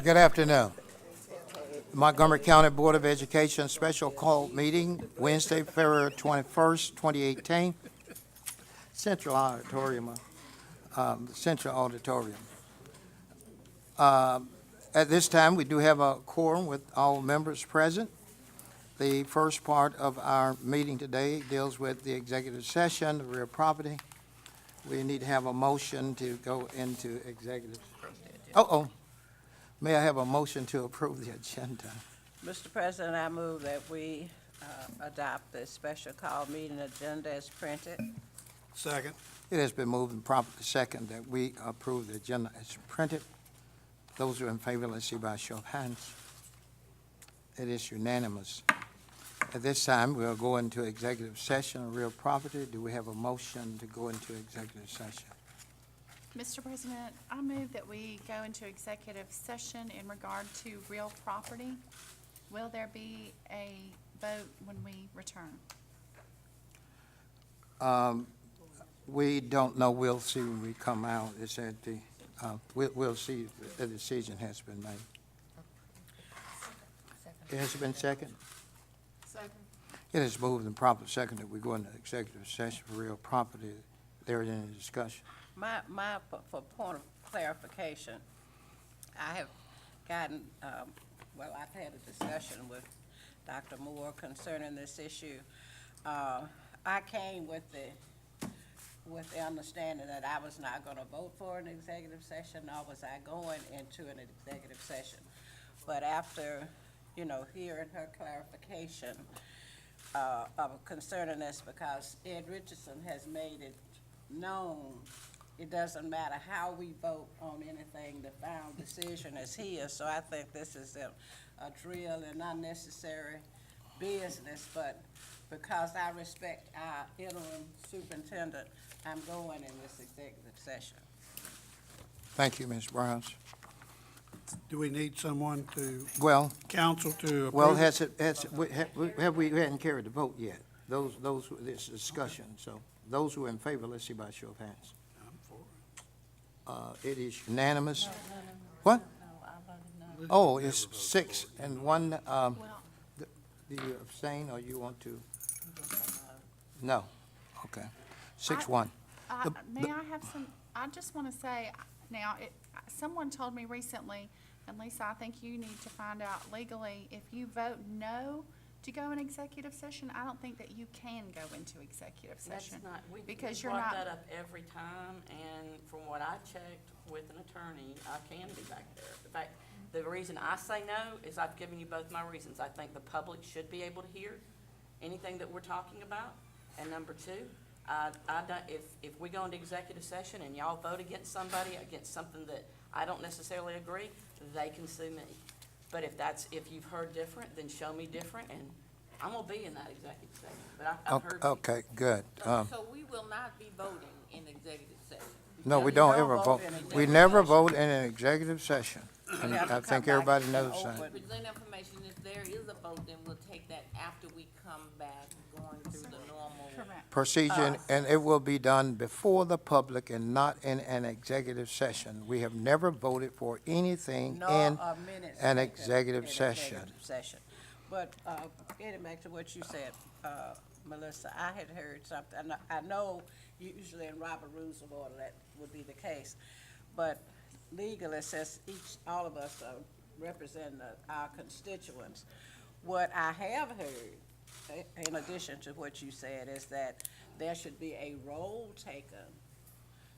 Good afternoon. Montgomery County Board of Education special call meeting, Wednesday, February 21st, 2018, Central Auditorium. Central Auditorium. At this time, we do have a quorum with all members present. The first part of our meeting today deals with the executive session, the real property. We need to have a motion to go into executive. May I have a motion to approve the agenda? Mr. President, I move that we adopt the special call meeting agenda as printed. Second. It has been moved and properly second that we approve the agenda as printed. Those who are in favor, let's see by a show of hands. It is unanimous. At this time, we'll go into executive session of real property. Do we have a motion to go into executive session? Mr. President, I move that we go into executive session in regard to real property. Will there be a vote when we return? We don't know. We'll see when we come out. It's at the, we'll see if the decision has been made. It has been second? Second. It is moved and properly second that we go into executive session for real property. There is any discussion? For point of clarification, I have gotten, I've had a discussion with Dr. Moore concerning this issue. I came with the understanding that I was not going to vote for an executive session, nor was I going into an executive session. But after, hearing her clarification concerning this, because Ed Richardson has made it known, it doesn't matter how we vote on anything, the final decision is here. So I think this is a drill and unnecessary business, but because I respect our interim superintendent, I'm going in this executive session. Thank you, Ms. Browns. Do we need someone to, Well, council to approve? well, we hadn't carried the vote yet. Those, this discussion, so those who are in favor, let's see by a show of hands. I'm for it. It is unanimous. What? Oh, it's 6 and 1. Do you abstain or you want to? No. Okay. 6-1. May I have some, I just want to say, now, someone told me recently, and Lisa, I think you need to find out legally, if you vote no to go in executive session, I don't think that you can go into executive session. That's not, we because you're brought not. that up every time, and from what I checked with an attorney, I can be back there. In fact, the reason I say no is I've given you both my reasons. I think the public should be able to hear anything that we're talking about. And number two, if we go into executive session and y'all vote against somebody, against something that I don't necessarily agree, they can sue me. But if you've heard different, then show me different, and I'm gonna be in that executive session. But I've heard. Okay, good. So we will not be voting in executive session. No, we don't ever vote. We never vote in an executive session. And I think everybody knows that. Present information, if there is a vote, then we'll take that after we come back, going through the normal. Correct. Procedure, and it will be done before the public and not in an executive session. We have never voted for anything Nor in a minute an taken executive in session. executive session. But getting back to what you said, Melissa, I had heard something. I know usually in Robert Rules of Order that would be the case, but legally, since all of us represent our constituents, what I have heard, in addition to what you said, is that there should be a roll taken.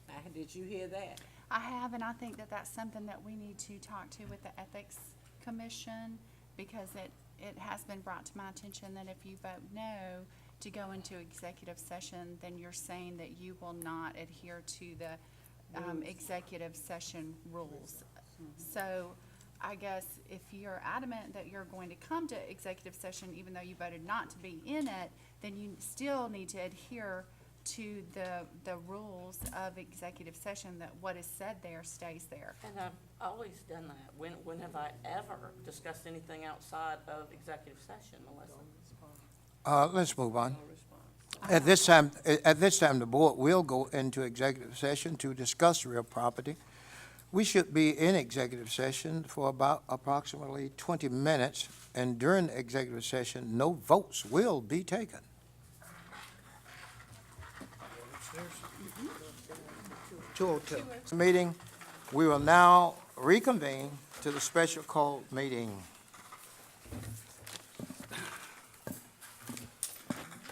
Now, did you hear that? I have, and I think that that's something that we need to talk to with the Ethics Commission, because it has been brought to my attention that if you vote no to go into executive session, then you're saying that you will not adhere to the executive session rules. So I guess if you're adamant that you're going to come to executive session, even though you voted not to be in it, then you still need to adhere to the rules of executive session, that what is said there stays there. And I've always done that. When have I ever discussed anything outside of executive session, Melissa? Let's move on. At this time, the board will go into executive session to discuss real property. We should be in executive session for about approximately 20 minutes, and during the executive session, no votes will be taken. Meeting, we will now reconvene to the special call meeting.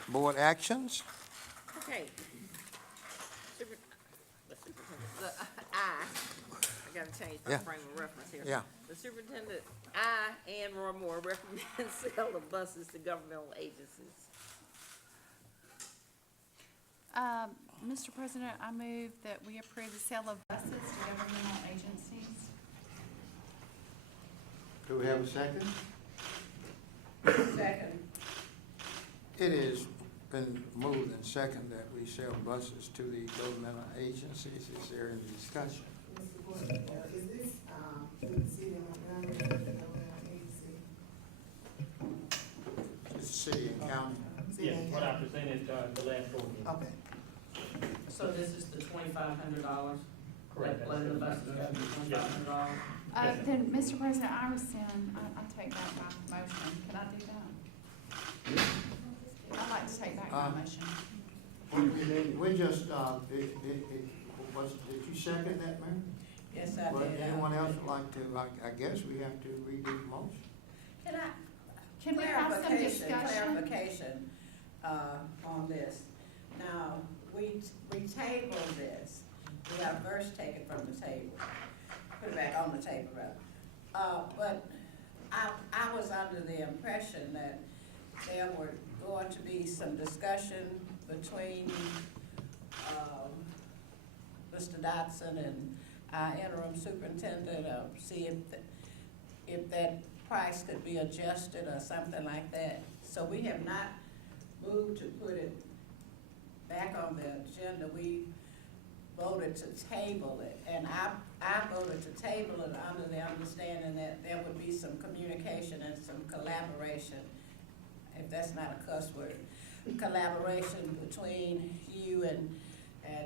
Board actions? Okay. I gotta change my Yeah. frame of reference here. Yeah. The superintendent, I and Roy Moore recommend sale of buses to governmental agencies. Mr. President, I move that we approve the sale of buses to governmental agencies. Do we have a second? Second. It has been moved and second that we sell buses to the governmental agencies. Is there any discussion? Mr. Boyd, is this, to the city of Montgomery, governmental agency? It's city and county. City Yes, and what I county? presented, the last board meeting. Okay. So this is the $2,500? Correct. That load of buses got to be $2,500? Yes. Then, Mr. President, I rescind, I take back my motion. Can I do that? I'd like to take back my motion. We just, did you second that, Mayor? Yes, I Would did. anyone else like to, I guess we have to redo the motion. Can I? Can we have some discussion? Clarification, on this. Now, we tabled this, we got first take it from the table, put it back on the table, rather. But I was under the impression that there were going to be some discussion between, Mr. Dotson and our interim superintendent, see if that price could be adjusted or something like that. So we have not moved to put it back on the agenda. We voted to table it, and I voted to table it under the understanding that there would be some communication and some collaboration, if that's not a cuss word, collaboration between you and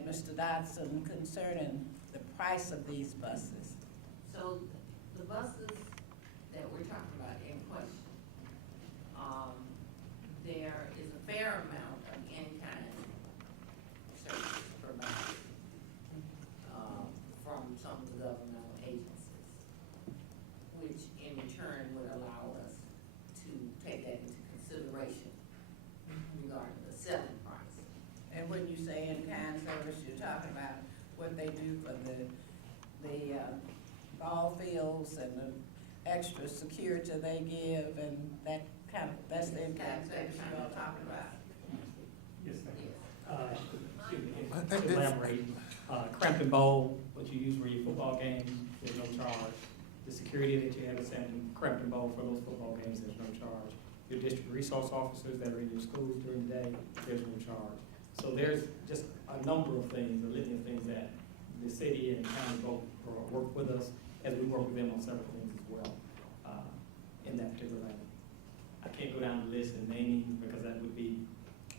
Mr. Dodson concerning the price of these buses. So the buses that we're talking about in question, there is a fair amount of in-kind services provided, from some of the governmental agencies, which in return would allow us to take that into consideration regarding the selling price. And when you say in-kind service, you're talking about what they do for the ball fields and the extra security they give and that kind of, that's the in-kind service you're all talking about. Yes, sir. Excuse me, to elaborate, Crampton Bowl, what you use for your football games, there's no charge. The security that you have at Crampton Bowl for those football games, there's no charge. Your district resource officers that are in your schools during the day, there's no charge. So there's just a number of things, a litany of things that the city and county both work with us as we work with them on several things as well, in that particular lane. I can't go down the list and naming because that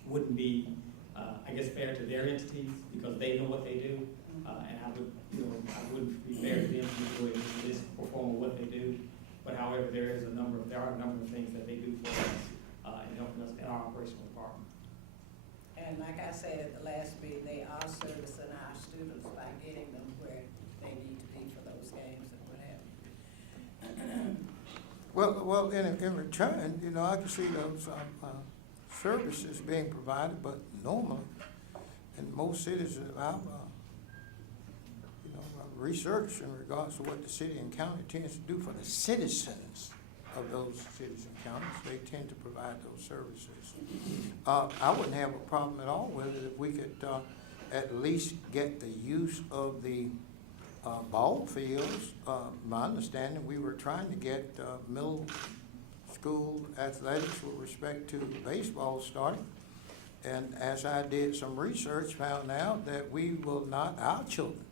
wouldn't be, I guess, fair to their entities because they know what they do. And I wouldn't be fair to them to do it, just perform what they do. But however, there are a number of things that they do for us, in helping us in our operational department. And like I said at the last meeting, they are servicing our students by getting them where they need to be for those games and what have you. Well, in return, I can see those services being provided, but normally, in most cities that I've, researched in regards to what the city and county tends to do for the citizens of those cities and counties, they tend to provide those services. I wouldn't have a problem at all with it if we could at least get the use of the ball fields. My understanding, we were trying to get middle school athletics with respect to baseball starting. And as I did some research, found out that we will not, our children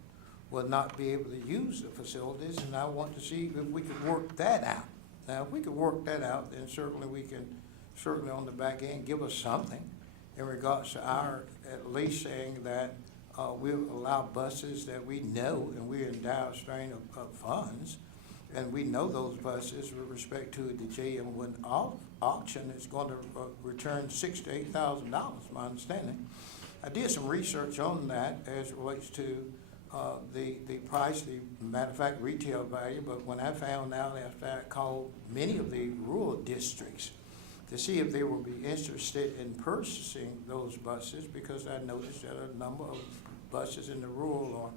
will not be able to use the facilities, and I want to see if we could work that out. Now, if we could work that out, then certainly we can, certainly on the back end, give us something in regards to our, at least saying that we'll allow buses that we know, and we're in dire strain of funds, and we know those buses with respect to the JM1 auction is going to return $6,000 to $8,000, my understanding. I did some research on that as it relates to the price, the matter of fact, retail value, but when I found out after I called many of the rural districts to see if they would be interested in purchasing those buses, because I noticed that a number of buses in the rural are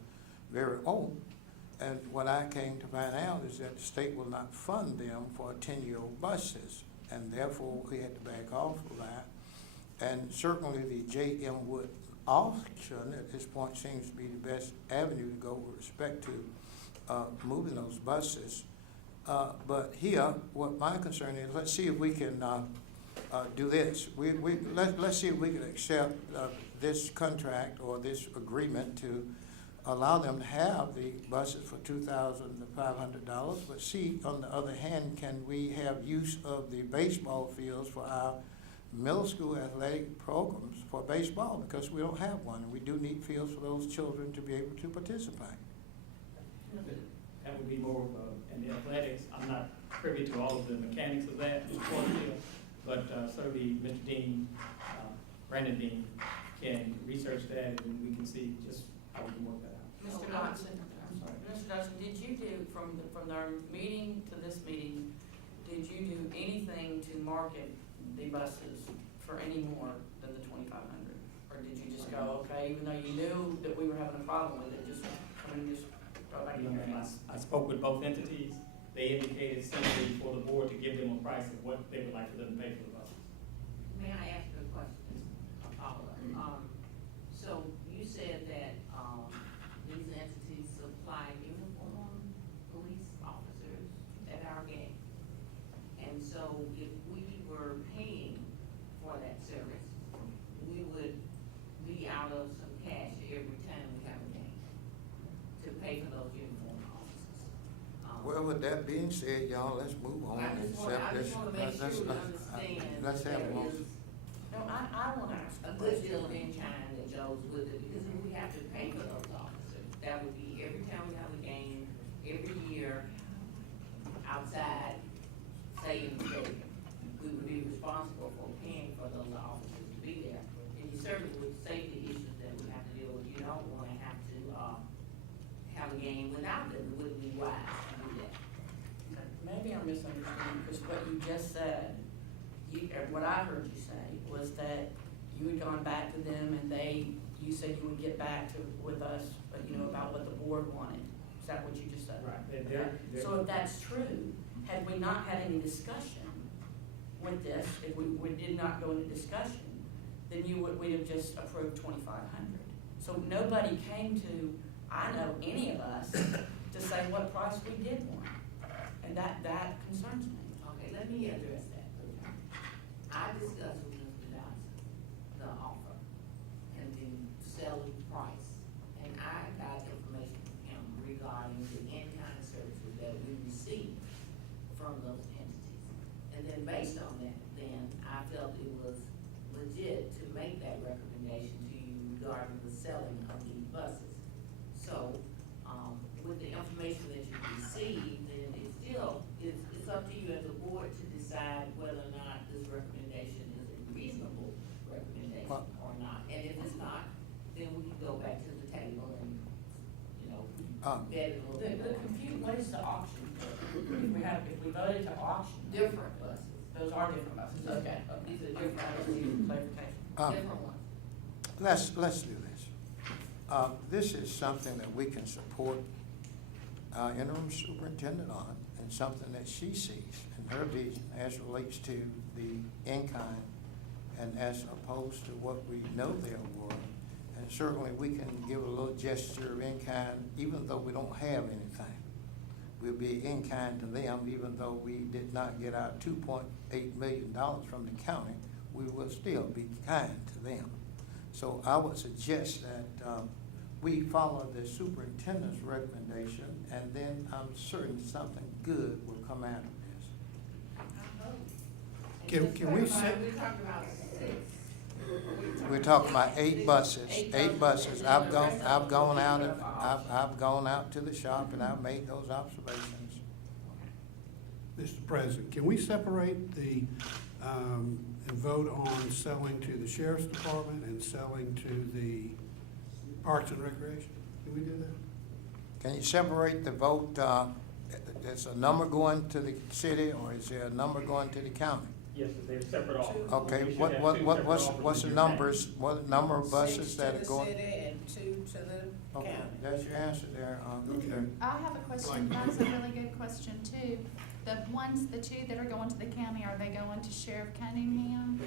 very old. And what I came to find out is that the state will not fund them for 10-year-old buses, and therefore we had to back off of that. And certainly the J.M. Wood auction at this point seems to be the best avenue to go with respect to moving those buses. But here, what my concern is, let's see if we can do this. Let's see if we can accept this contract or this agreement to allow them to have the buses for $2,500. But see, on the other hand, can we have use of the baseball fields for our middle school athletic programs for baseball, because we don't have one, and we do need fields for those children to be able to participate. That would be more of, in the athletics, I'm not privy to all of the mechanics of that, but certainly Mr. Dean, Brandon Dean, can research that, and we can see just how we can work that out. Mr. Dodson, Mr. Dodson, did you do, from our meeting to this meeting, did you do anything to market the buses for any more than the 2,500? Or did you just go, okay, even though you knew that we were having a problem with it, just go back to your hands? I spoke with both entities. They indicated simply for the board to give them a price of what they would like for them to pay for the buses. May I ask you a question, Paula? So you said that, these entities supply uniform police officers at our game. And so if we were paying for that service, we would be out of some cash every time we have a game to pay for those uniform officers. Well, with that being said, y'all, let's move on. I just wanna make sure we understand. Let's have there a motion. is- No, I want a good deal of in-kind that goes with it, because if we have to pay for those officers, that would be every time we have a game, every year, outside, say in the stadium, we would be responsible for paying for those officers to be there. And you certainly with safety issues that we have to deal with, you don't wanna have to, have a game without them, it wouldn't be wise to do that. Maybe I'm misunderstanding, because what you just said, what I heard you say was that you had gone back to them and you said you would get back with us, about what the board wanted. Is that what you just said? Right. Okay. So if that's true, had we not had any discussion with this, if we did not go into discussion, then we'd have just approved 2,500. So nobody came to, I know, any of us to say what price we did want. And that concerns me. Okay, let me address that. I discussed with Mr. Johnson the offer and the selling price, and I got information from him regarding the in-kind services that we received from those entities. And then based on that, then I felt it was legit to make that recommendation to you regarding the selling of these buses. So, with the information that you received, then it's up to you as a board to decide whether or not this recommendation is a reasonable recommendation or not. And if it's not, then we can go back to the table and, bet it a little bit more. What is the auction? If we voted to auction. Different buses. Those are different buses, okay. These are I just need clarification. different ones. Let's do this. This is something that we can support our interim superintendent on, and something that she sees in her vision as it relates to the in-kind and as opposed to what we know they're worth. And certainly we can give a little gesture of in-kind even though we don't have anything. We'll be in-kind to them even though we did not get our $2.8 million from the county. We will still be kind to them. So I would suggest that we follow the superintendent's recommendation, and then I'm certain something good will come out of this. Can we set, We're talking about 6. We're talking about 8 buses, 8 buses. I've gone out, I've gone out to the shop and I've made those observations. Mr. President, can we separate the, and vote on selling to the sheriff's department and selling to the Parks and Recreation? Can we do that? Can you separate the vote, is a number going to the city or is there a number going to the county? Yes, sir, they're separate offers. Okay, We should what, have what, two what, separate what's, offers what's the in your numbers, what number of buses that are going? 6 to the city and 2 to the Okay, county. that's your answer there, there. I have a question, that's a really good question too. The ones, the 2 that are going to the county, are they going to Sheriff Cunningham?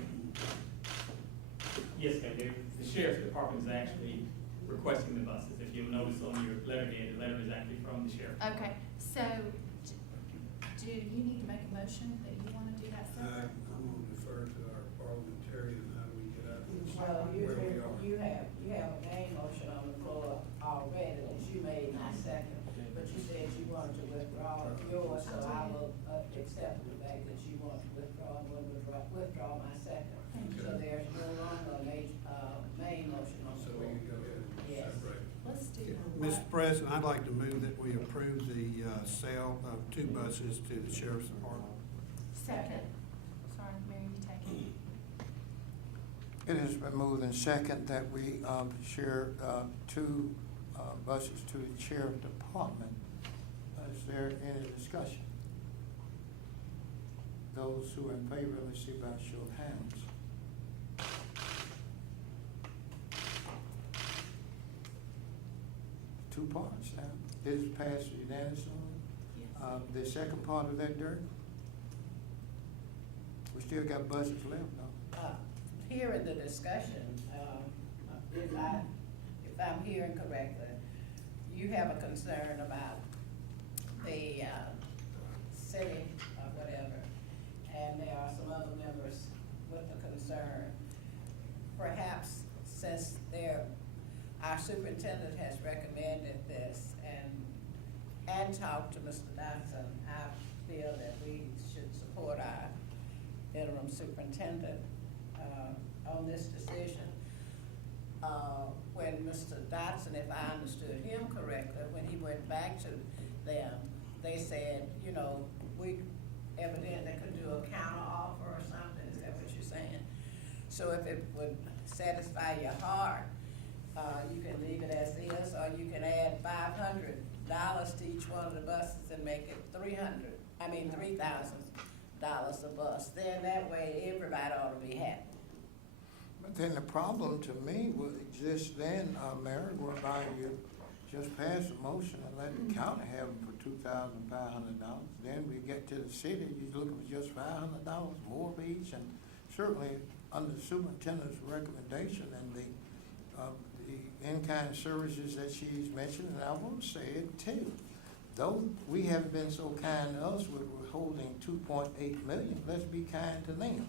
Yes, ma'am, the sheriff's department is actually requesting the buses. If you'll notice on your letterhead, the letter is actually from the sheriff. Okay, so do you need to make a motion that you wanna do that separate? I'm gonna defer to our parliamentarian, how do we get out of this, Well, where we are. you have a main motion on the floor already that you made, and I second. But you said you wanted to withdraw yours, so I will accept the fact that you want to withdraw and will withdraw my second. So there's no longer a main motion on the So floor. we can go ahead and Yes. separate. Let's do Mr. President, I'd like to move that we approve the sale of 2 buses to the sheriff's department. second. Sorry, Mary, you take it. It has been moved in second that we, share, 2, buses to the sheriff department. Is there any discussion? Those who are in favor, let's see by a show of hands. Two parts now. It is passed unanimously. The second part of that, Dirk? We still got buses left, though. Hearing the discussion, if I'm hearing correctly, you have a concern about the city or whatever, and there are some other members with a concern. Perhaps since our superintendent has recommended this and talked to Mr. Dodson, I feel that we should support our interim superintendent on this decision. When Mr. Dodson, if I understood him correctly, when he went back to them, they said, you know, we evidently could do a counter offer or something, is that what you're saying? So if it would satisfy your heart, you can leave it as is, or you can add $500 to each one of the buses and make it $3,000 a bus. Then that way, everybody ought to be happy. But then the problem to me would exist then, Mary, whereby you just pass a motion and let the county have them for $2,500. Then we get to the city, you're looking for just $500 more for each, and certainly under the superintendent's recommendation and the in-kind services that she's mentioned, and I want to say it too. Though we haven't been so kind to us, we're holding $2.8 million, let's be kind to them.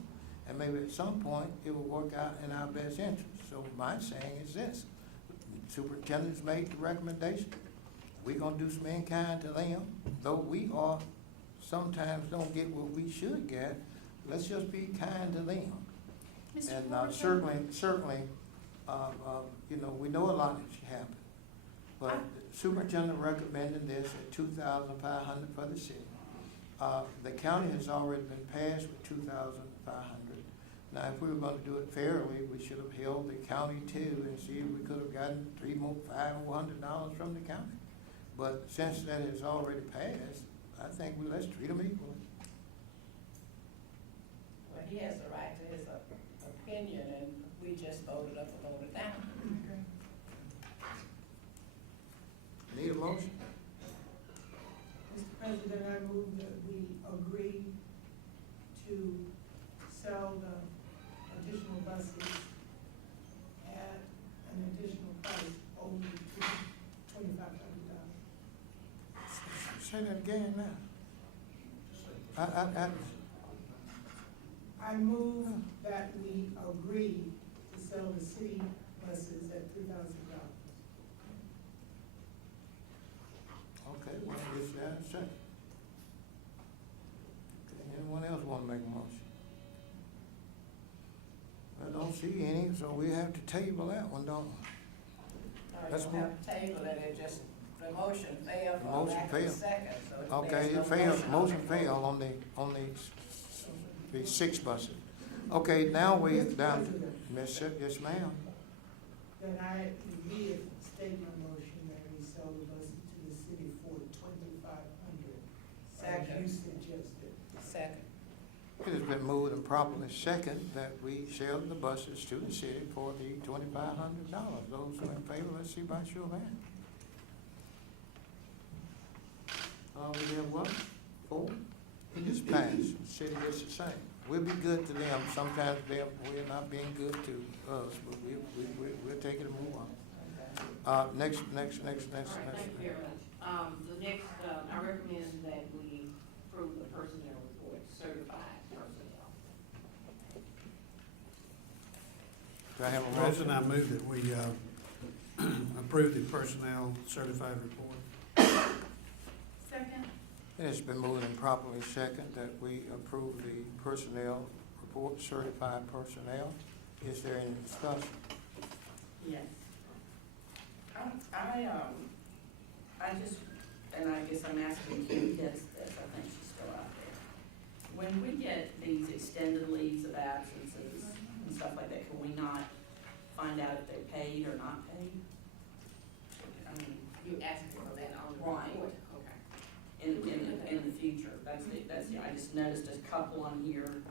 And maybe at some point, it will work out in our best interest. So my saying is this, superintendent's made the recommendation, we're gonna do some in-kind to them, though we are, sometimes don't get what we should get, let's just be kind to them. Mr. And Fullerton? certainly, you know, we know a lot has happened, but the superintendent recommended this at $2,500 for the city. The county has already been passed with $2,500. Now, if we were gonna do it fairly, we should have held the county too and see if we could have gotten $500 from the county. But since that has already passed, I think let's treat them equally. Well, he has a right to his opinion, and we just voted up or voted down. Need a motion? Mr. President, I move that we agree to sell the additional buses at an additional price over $2,500. Say that again now. I move that we agree to sell the city buses at $3,000. Okay, well, it's that second. Okay, anyone else want to make a motion? Well, don't don't see any, so we have to table that one, don't we? No, That's you don't have to table it, it just, the motion failed The for motion lack of a failed. second, so Okay, there's no it failed, on motion the floor. failed on the 6 buses. Okay, now we down, Miss, yes, ma'am. Then I reinstate my motion that we sell the buses to the city for $2,500. Second. As you suggested. Second. It has been moved and properly second that we sell the buses to the city for the $2,500. Those who are in favor, let's see by show of hands. We have what? 4? It just passed. City is the same. We'll be good to them. Sometimes we're not being good to us, but we'll take it and move on. Next. All right, thank you very much. The next, I recommend that we approve the personnel report, certified personnel. Do I have a Mr. motion? President, I move that we approve the personnel certified report. Second. It has been moved and properly second that we approve the personnel report, certified personnel. Is there any discussion? Yes. I just, and I guess I'm asking Kim this, I think she's still out there. When we get these extended leaves of absences and stuff like that, can we not find out if they're paid or not paid? I mean, You asking for that on the Right. report? Okay. in the future, I just noticed a couple on here.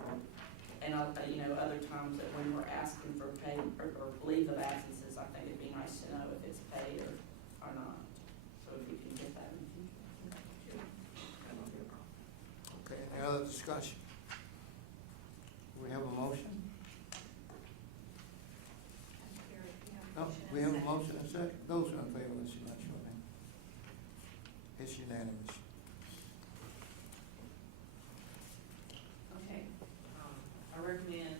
And other times that when we're asking for pay or leave of absences, I think it'd be nice to know if it's paid or not. So if we can get that in the future. Okay, any other discussion? We have a motion? No, we have a motion and second. Those who are in favor, let's see by show of hands. It's unanimous. Okay, I recommend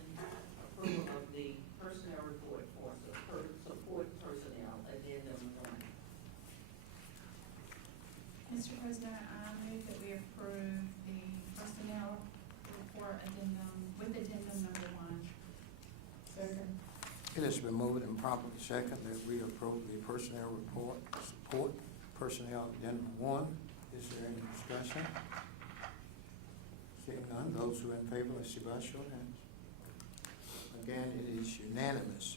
approval of the personnel report for support personnel, addendum 1. Mr. President, I move that we approve the personnel report addendum, with addendum number 1. Second. It has been moved and properly second that we approve the personnel report, support personnel addendum 1. Is there any discussion? Seeing none, those who are in favor, let's see by show of hands. Again, it is unanimous.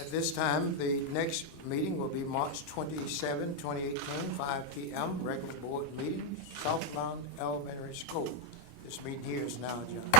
At this time, the next meeting will be March 27, 2018, 5 p.m., regular board meeting, Southbound Elementary School. This meeting here is now adjourned.